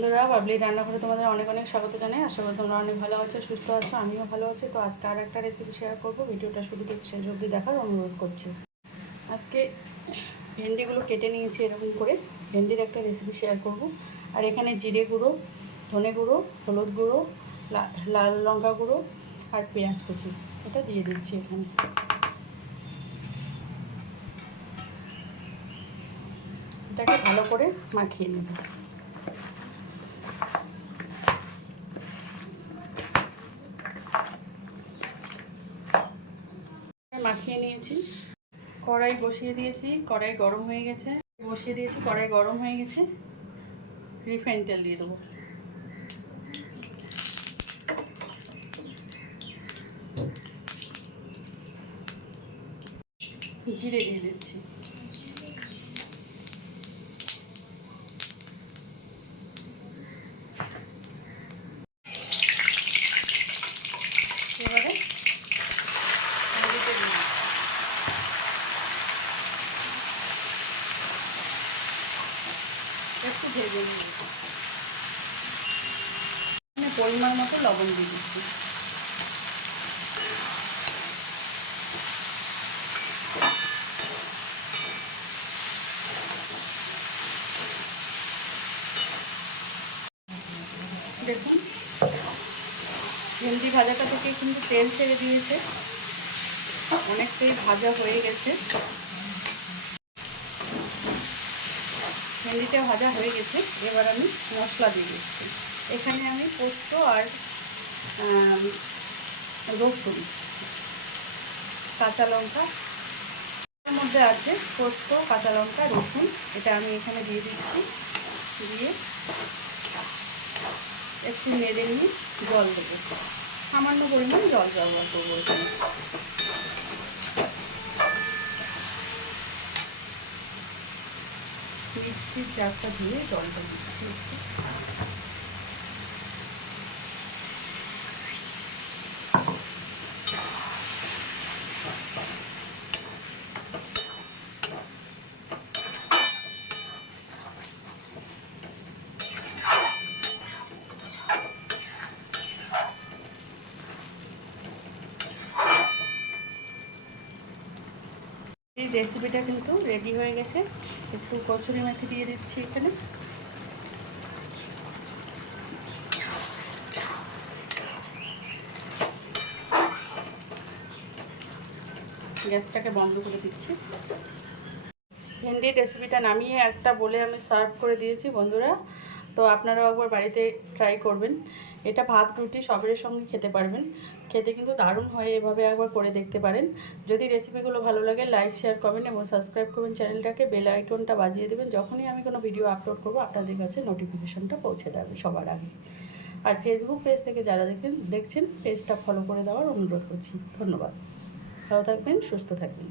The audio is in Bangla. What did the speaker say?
বন্ধুরা, বাবলি রান্নাঘরে তোমাদের অনেক অনেক স্বাগত জানাই। আশা করি তোমরা অনেক ভালো আছো, সুস্থ আছো, আমিও ভালো আছি। তো আজকে আর একটা রেসিপি শেয়ার করবো, ভিডিওটা শুরু থেকে শেষ অবধি দেখার অনুরোধ করছি। আজকে ভেন্ডিগুলো কেটে নিয়েছি এরকম করে, ভেন্ডির একটা রেসিপি শেয়ার করব। আর এখানে জিরে গুঁড়ো, ধনে গুঁড়ো, হলুদ গুঁড়ো, লাল লঙ্কা গুঁড়ো আর পেঁয়াজ কুচি এটা দিয়ে দিচ্ছি এখানে। এটাকে ভালো করে মাখিয়ে নেব। মাখিয়ে নিয়েছি, কড়াই বসিয়ে দিয়েছি, কড়াই গরম হয়ে গেছে, কড়াই গরম হয়ে গেছে। রিফাইন তেল দিয়ে দেবো। জিরে দিয়ে দিচ্ছি। এবারে একটু ভেজে নিয়ে পরিমাণ মতো লবণ দিয়ে দিচ্ছি। দেখুন, ভেন্ডি ভাজাটা থেকে কিন্তু তেল ছেড়ে দিয়েছে, অনেকটাই ভাজা হয়ে গেছে। ভেন্ডিটা ভাজা হয়ে গেছে। এবার আমি মশলা দিয়ে দিচ্ছি। এখানে আমি পোস্ত আর রসুন, কাঁচা লঙ্কা, এর মধ্যে আছে পোস্ত, কাঁচা লঙ্কা, রসুন, এটা আমি এখানে দিয়ে দিচ্ছি। দিয়ে একটু নেড়ে নিয়ে জল দেবো, সামান্য পরিমাণ জল ব্যবহার করবো এখানে। মিক্সির জারটা দিয়ে জলটা দিচ্ছি। এই রেসিপিটা কিন্তু রেডি হয়ে গেছে। একটু কচুরি মেথি দিয়ে দিচ্ছি এখানে। গ্যাসটাকে বন্ধ করে দিচ্ছি। ভেন্ডির রেসিপিটা নামিয়ে একটা বলে আমি সার্ভ করে দিয়েছি বন্ধুরা। তো আপনারাও একবার বাড়িতে ট্রাই করবেন। এটা ভাত রুটি সবের সঙ্গে খেতে পারবেন। খেতে কিন্তু দারুণ হয়, এভাবে একবার করে দেখতে পারেন। যদি রেসিপিগুলো ভালো লাগে লাইক, শেয়ার, কমেন্ট এবং সাবস্ক্রাইব করবেন চ্যানেলটাকে। বেল আইকনটা বাজিয়ে দেবেন, যখনই আমি কোনো ভিডিও আপলোড করবো আপনাদের কাছে নোটিফিকেশনটা পৌঁছে যাবে সবার আগে। আর ফেসবুক পেজ থেকে যারা দেখছেন পেজটা ফলো করে দেওয়ার অনুরোধ করছি। ধন্যবাদ। ভালো থাকবেন, সুস্থ থাকবেন।